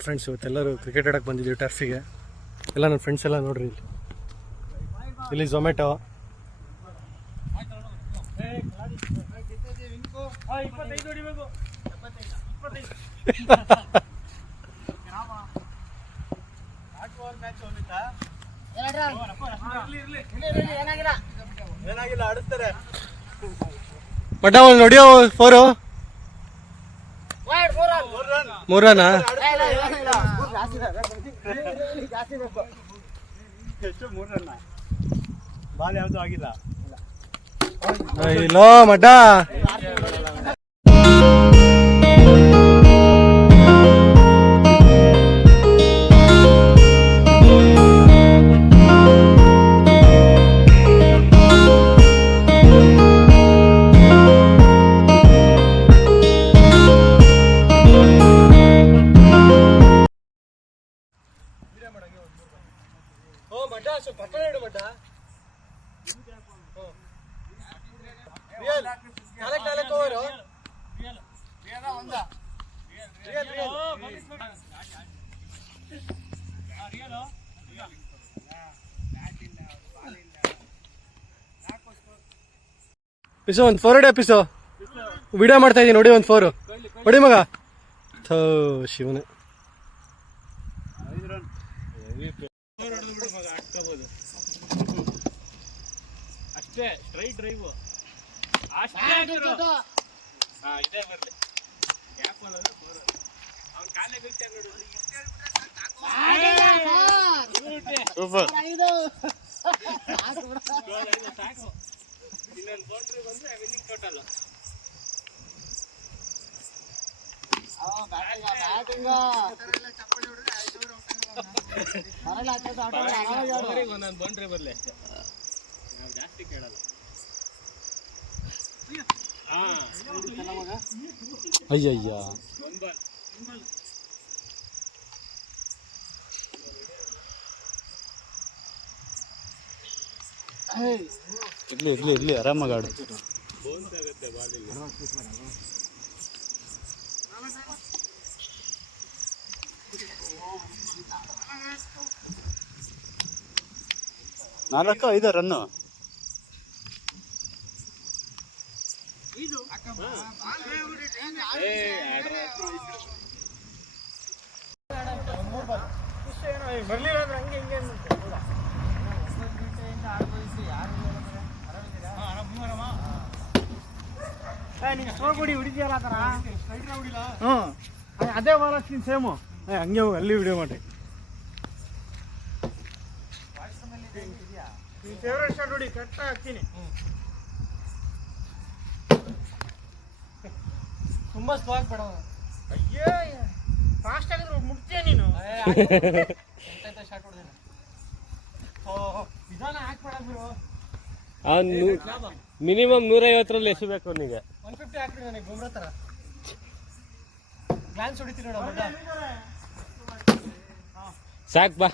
Hi friends, ಇವತ್ತೆಲ್ಲರೂ cricket ಆಡಕ್ಕೆ ಬಂದಿದ್ದೀವಿ ಟರ್ಫಿಗೆ. ಎಲ್ಲ ನನ್ನ ಫ್ರೆಂಡ್ಸ್ ಎಲ್ಲ ನೋಡ್ರಿ ಇಲ್ಲಿ ಝೊಮ್ಯಾಟೊ ಮಟ್ಟ ಒಂದು ನೋಡಿಯೋ 4 3 ರನ್ ಬಾಲ್ ಯಾವ್ದು ಆಗಿಲ್ಲ ಇಲ್ಲೋ ಮಡ್ಡ. ಪಿಸೋ ಒಂದು 4 ಪಿಸೋ ವಿಡಿಯೋ ಮಾಡ್ತಾ ಇದೀನಿ ನೋಡಿ. ಒಂದು 4 ಹೊಡಿ ಮಗ. ಥೋ ಶಿವನೇ. ಅಷ್ಟೇ ಸ್ಟ್ರೈಟ್ ಡ್ರೈವ್ ಇದೇ ಬರ್ಲಿ. ಇನ್ನೊಂದು ಬೌಂಡ್ರಿ ಬಂದ್ರೆ ವಿನ್ನಿಂಗ್ ಟೋಟಲ್. ಒಂದೊಂದು ಬೌಂಡ್ರಿ ಬರ್ಲಿ ಅಷ್ಟೇ, ನಾವು ಜಾಸ್ತಿ ಕೇಳಲ್ಲ. ಅಯ್ಯಯ್ಯ ಇರ್ಲಿ ಆರಾಮಾಗಿ ಆಡು. ಬೌನ್ಸ್ ಆಗುತ್ತೆ ಬಾಲ್ ಇಲ್ಲಿ. 4-5 ರನ್ನು. ಬರ್ಲಿಲ್ಲ ಅಂದ್ರೆ ಹಂಗೆ ಹಿಂಗೆ ಸೋಗುಡಿ ಹೊಡಿತೀಯಲ್ಲ ಆ ಥರ ಅದೇ ಬಾಲ್ ಹಾಕ್ತೀನಿ ಸೇಮು. ಹಂಗೆ ಹೋಗಿ ಅಲ್ಲಿ ವಿಡಿಯೋ ಮಾಡಿ. ಫೇವ್ರೇಟ್ ಶಾಟ್ ನೋಡಿ, ಕರೆಕ್ಟಾಗಿ ಹಾಕ್ತೀನಿ. ತುಂಬ ಸ್ಪಾಕ್ ಬೇಡ. ಅಯ್ಯೋ ಫಾಸ್ಟ್ ಆಗಿದ್ರು ಮುಟ್ತೀಯ ನೀನು. ಶಾಟ್ ಹೊಡೆದೇನೆ. ನಿಧಾನ ಹಾಕ್ಬೇಡ ಬಿಡು. ಮಿನಿಮಮ್ 150ರಲ್ಲಿ ಎಸಬೇಕು ಅವನಿಗೆ. 150 ಹಾಕ್ರಿ ನನಗೆ ಬುಮ್ರಾ ಥರ ಗ್ಲಾನ್ಸ್ ಹೊಡಿತೀನಿ ನೋಡ. ಸಾಕು ಬಾ.